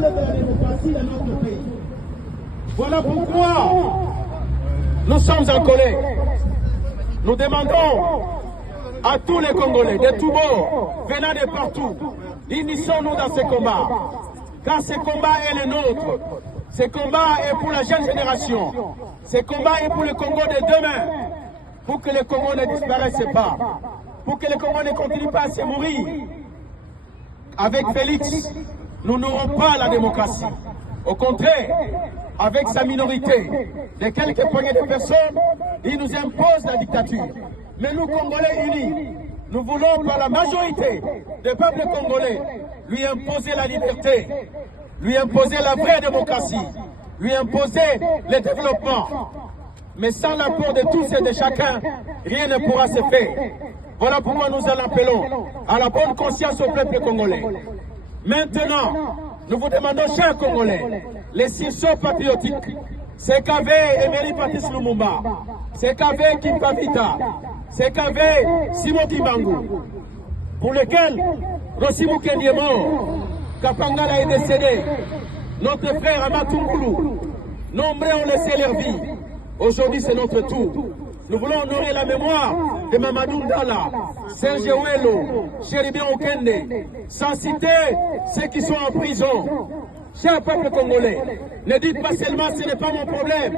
de la démocratie dans notre pays. Voilà pourquoi nous sommes en colère. Nous demandons à tous les Congolais, de tous bords, venant de partout, unissons-nous dans ce combat. Car ce combat est le nôtre. Ce combat est pour la jeune génération. Ce combat est pour le Congo de demain. Pour que le Congo ne disparaisse pas. Pour que le Congo ne continue pas à se mourir. Avec Félix, nous n'aurons pas la démocratie. Au contraire, avec sa minorité de quelques poignées de personnes, il nous impose la dictature. Mais nous, Congolais unis, nous voulons par la majorité des peuples congolais lui imposer la liberté, lui imposer la vraie démocratie, lui imposer le développement. Mais sans l'apport de tous et de chacun, rien ne pourra se faire. Voilà pourquoi nous en appelons à la bonne conscience au peuple congolais. Maintenant, nous vous demandons, chers Congolais, les sursaut patriotiques, c'est qu'avait Emery Patrice Lumumba, c'est qu'avait Kim Pavita, c'est qu'avait Simon Kimbangu, pour lequel Rossi Mukendi est mort, Kapangala est décédé, notre frère Amatungulu, nombreux ont laissé leur vie. Aujourd'hui, c'est notre tour. Nous voulons honorer la mémoire de Mamadou Ndala, Serge Ouello, Chéribien Okende, sans citer ceux qui sont en prison. Chers peuple congolais, ne dites pas seulement ce n'est pas mon problème,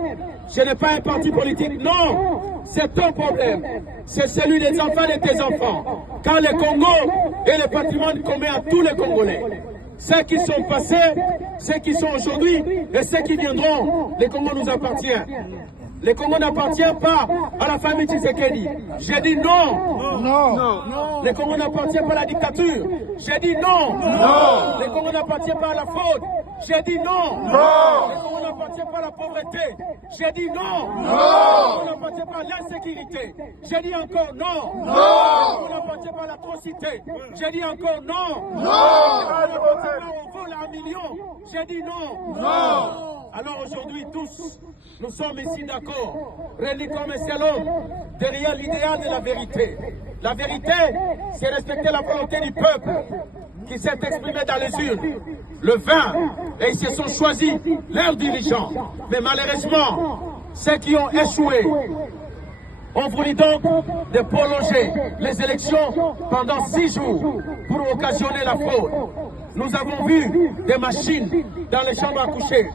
je n'ai pas un parti politique. Non, c'est ton problème. C'est celui des enfants et de tes enfants. Car le Congo est le patrimoine commun à tous les Congolais. Ceux qui sont passés, ceux qui sont aujourd'hui et ceux qui viendront, le Congo nous appartient. Le Congo n'appartient pas à la famille Tshisekedi. J'ai dit non. Non. Le Congo n'appartient pas à la dictature. J'ai dit non. Non. Le Congo n'appartient pas à la fraude. J'ai dit non. Non. Le Congo n'appartient pas à la pauvreté. J'ai dit non. Non. Le Congo n'appartient pas à l'insécurité. J'ai dit encore non. Non. Le Congo n'appartient pas à l'atrocité. J'ai dit encore non. Non. Le Congo n'appartient pas au vol à 1 million. J'ai dit non. Non. Alors aujourd'hui, tous, nous sommes ici d'accord, réunis comme un seul homme, derrière l'idéal de la vérité. La vérité, c'est respecter la volonté du peuple qui s'est exprimé dans les urnes, le 20, et ils se sont choisis leurs dirigeants. Mais malheureusement, ceux qui ont échoué, on voulu donc de prolonger les élections pendant 6 jours pour occasionner la fraude. Nous avons vu des machines dans les chambres à coucher.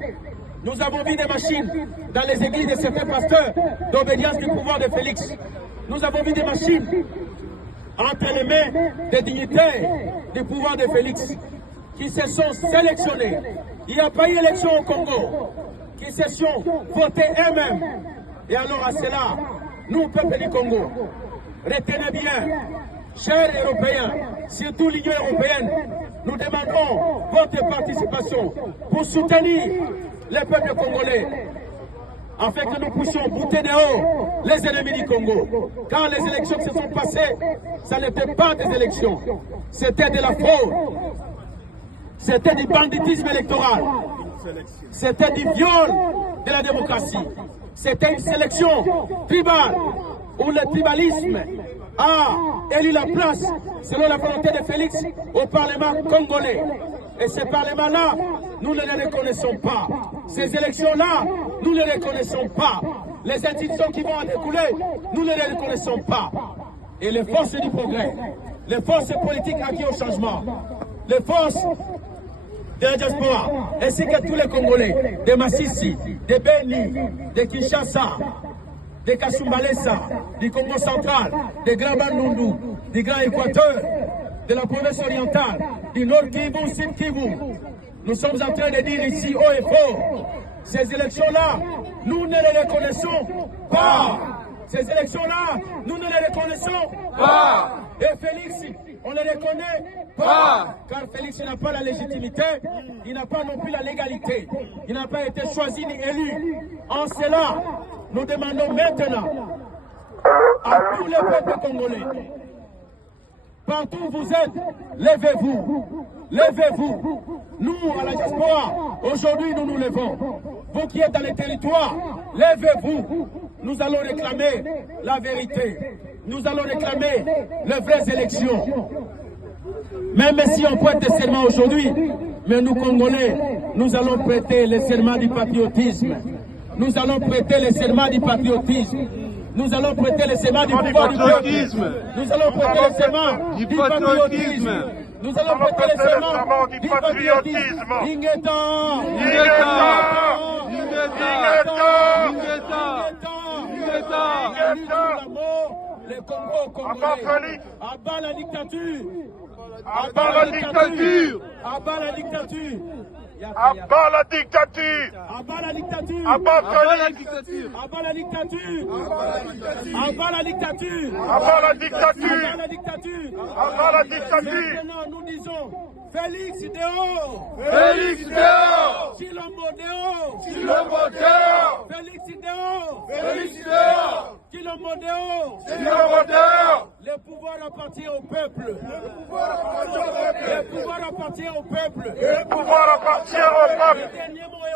Nous avons vu des machines dans les églises de certains pasteurs d'obédience du pouvoir de Félix. Nous avons vu des machines entre les mains des dignitaires du pouvoir de Félix qui se sont sélectionnés. Il n'y a pas eu élection au Congo, qui se sont votés eux-mêmes. Et alors à cela, nous, peuple du Congo, retenez bien, chers Européens, surtout l'Union européenne, nous demandons votre participation pour soutenir les peuples congolais, afin que nous puissions bouter dehors les ennemis du Congo. Quand les élections se sont passées, ça n'était pas des élections, c'était de la fraude, c'était du banditisme électoral, c'était du viol de la démocratie, c'était une sélection tribale où le tribalisme a élu la place, selon la volonté de Félix, au Parlement congolais. Et ce Parlement-là, nous ne les reconnaissons pas. Ces élections-là, nous ne les reconnaissons pas. Les institutions qui vont en découler, nous ne les reconnaissons pas. Et les forces du progrès, les forces politiques acquises au changement, les forces de la diaspora, ainsi que tous les Congolais, de Massissi, de Beni, de Kinshasa, de Kasumbalesa, du Congo central, de Grand Bandundu, du Grand Équateur, de la province orientale, du Nord Kivu, Sud Kivu. Nous sommes en train de dire ici haut et fort, ces élections-là, nous ne les reconnaissons pas. Ces élections-là, nous ne les reconnaissons pas. Et Félix, on ne les reconnaît pas. Car Félix n'a pas la légitimité, il n'a pas non plus la légalité. Il n'a pas été choisi ni élu. En cela, nous demandons maintenant à tous les peuples congolais, partout où vous êtes, levez-vous, levez-vous. Nous, à la diaspora, aujourd'hui, nous nous levons. Vous qui êtes dans les territoires, levez-vous. Nous allons réclamer la vérité. Nous allons réclamer les vraies élections. Même si on pointe seulement aujourd'hui, mais nous, Congolais, nous allons prêter le serment du patriotisme. Nous allons prêter le serment du patriotisme. Nous allons prêter le serment du pouvoir du peuple. Nous allons prêter le serment du patriotisme. Nous allons prêter le serment du patriotisme. Ingeta! Le Congo congolais. Abat la dictature. Abat la dictature. Abat la dictature. Abat la dictature. Abat la dictature. Abat la dictature. Abat la dictature. Abat la dictature. Abat la dictature. Abat la dictature. Abat la dictature. Maintenant, nous disons Félix dehors. Félix dehors. Tshilombo dehors. Tshilombo dehors. Félix dehors. Félix dehors. Tshilombo dehors. Tshilombo dehors. Le pouvoir appartient au peuple. Le pouvoir appartient au peuple. Le pouvoir appartient au peuple. Le dernier mot est